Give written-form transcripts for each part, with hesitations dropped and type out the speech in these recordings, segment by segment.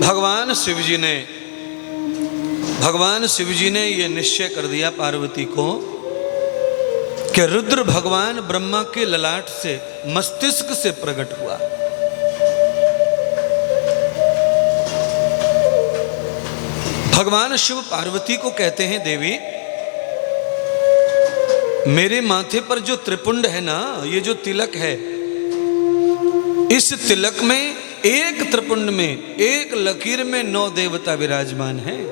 भगवान शिव जी ने ये निश्चय कर दिया पार्वती को कि रुद्र भगवान ब्रह्मा के ललाट से, मस्तिष्क से प्रकट हुआ। भगवान शिव पार्वती को कहते हैं, देवी मेरे माथे पर जो त्रिपुंड है ना, ये जो तिलक है, इस तिलक में एक त्रिपुंड में, एक लकीर में 9 देवता विराजमान हैं।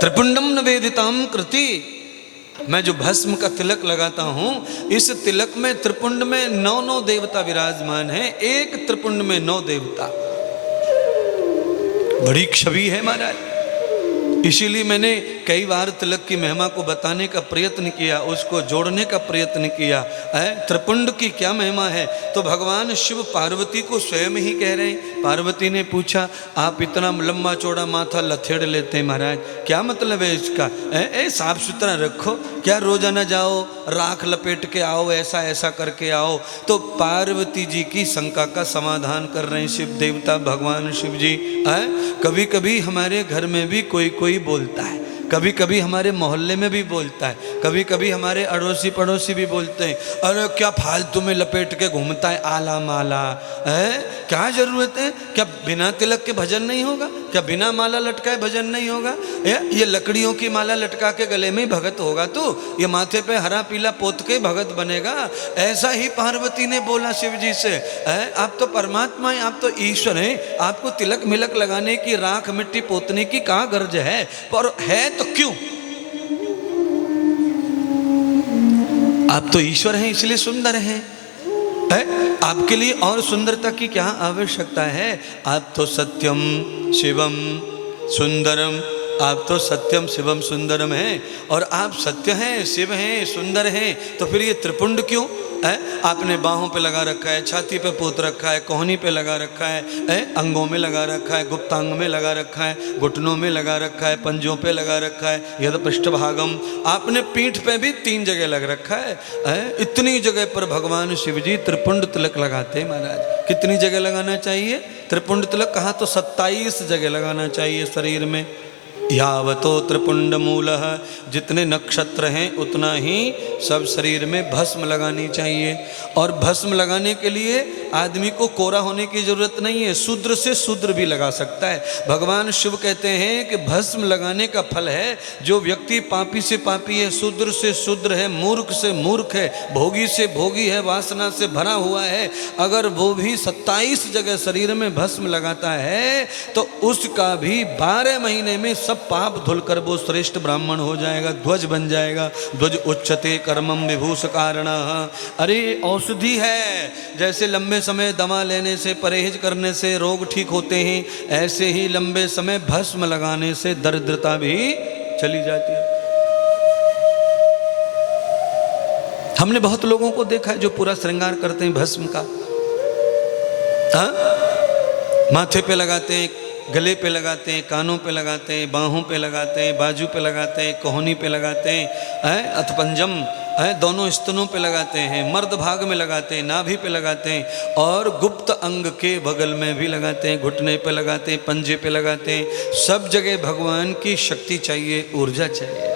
त्रिपुंडम निवेदिताम कृति, मैं जो भस्म का तिलक लगाता हूं, इस तिलक में त्रिपुंड में 9 देवता विराजमान हैं, एक त्रिपुंड में 9 देवता। बड़ी छवि है महाराज। इसीलिए मैंने कई बार तिलक की महिमा को बताने का प्रयत्न किया, उसको जोड़ने का प्रयत्न किया है। त्रिपुंड की क्या महिमा है, तो भगवान शिव पार्वती को स्वयं ही कह रहे हैं। पार्वती ने पूछा, आप इतना लंबा चौड़ा माथा लथेड़ लेते हैं महाराज, क्या मतलब है इसका? साफ सुथरा रखो, क्या रोजाना जाओ राख लपेट के आओ, ऐसा ऐसा करके आओ। तो पार्वती जी की शंका का समाधान कर रहे हैं शिव देवता भगवान शिव जी। कभी कभी हमारे घर में भी कोई कोई बोलता है, कभी कभी हमारे मोहल्ले में भी बोलता है, कभी कभी हमारे अड़ोसी पड़ोसी भी बोलते हैं, अरे क्या फालतू में लपेट के घूमता है आला माला, क्या जरूरत है? क्या बिना तिलक के भजन नहीं होगा? क्या बिना माला लटकाए भजन नहीं होगा? ये लकड़ियों की माला लटका के गले में ही भगत होगा तू, ये माथे पे हरा पीला पोत के भगत बनेगा। ऐसा ही पार्वती ने बोला शिव जी से, आप तो परमात्मा हैं, आप तो ईश्वर हैं, आपको तिलक मिलक लगाने की, राख मिट्टी पोतने की कहाँ गर्ज है? पर है तो क्यों? आप तो ईश्वर हैं इसलिए सुंदर हैं, आपके लिए और सुंदरता की क्या आवश्यकता है? आप तो सत्यम शिवम सुंदरम, आप तो सत्यम शिवम सुंदरम हैं, और आप सत्य हैं, शिव हैं, सुंदर हैं, तो फिर ये त्रिपुंड क्यों है? आपने बाहों पे लगा रखा है, छाती पे पोत रखा है, कोहनी पे लगा रखा है, अंगों में लगा रखा है, गुप्तांग में लगा रखा है, घुटनों में लगा रखा है, पंजों पे लगा रखा है, यद पृष्ठभागम, आपने पीठ पे भी 3 जगह लग रखा है। इतनी जगह पर भगवान शिव जी त्रिपुंड तिलक लगाते हैं महाराज। कितनी जगह लगाना चाहिए त्रिपुंड तिलक? कहा तो 27 जगह लगाना चाहिए शरीर में। यावतो त्रिपुंड मूलः, जितने नक्षत्र हैं उतना ही सब शरीर में भस्म लगानी चाहिए। और भस्म लगाने के लिए आदमी को कोरा होने की जरूरत नहीं है, शूद्र से शूद्र भी लगा सकता है। भगवान शिव कहते हैं कि भस्म लगाने का फल है, जो व्यक्ति पापी से पापी है, शूद्र से शूद्र है, मूर्ख से मूर्ख है, भोगी से भोगी है, वासना से भरा हुआ है, अगर वो भी 27 जगह शरीर में भस्म लगाता है तो उसका भी 12 महीने में सब पाप धुलकर वो श्रेष्ठ ब्राह्मण हो जाएगा, ध्वज बन जाएगा। ध्वज उच्चते कर्मम विभूष कारण। अरे औषधि है, जैसे लंबे समय दवा लेने से, परहेज करने से रोग ठीक होते हैं, ऐसे ही लंबे समय भस्म लगाने से दरिद्रता भी चली जाती है। हमने बहुत लोगों को देखा है जो पूरा श्रृंगार करते हैं भस्म का, माथे पे लगाते हैं, गले पे लगाते हैं, कानों पे लगाते हैं, बाहों पे लगाते हैं, बाजू पे लगाते हैं, कोहनी पे लगाते हैं, अथपंजम दोनों स्तनों पे लगाते हैं, मर्द भाग में लगाते हैं, नाभि पे लगाते हैं, और गुप्त अंग के बगल में भी लगाते हैं, घुटने पे लगाते हैं, पंजे पे लगाते हैं। सब जगह भगवान की शक्ति चाहिए, ऊर्जा चाहिए।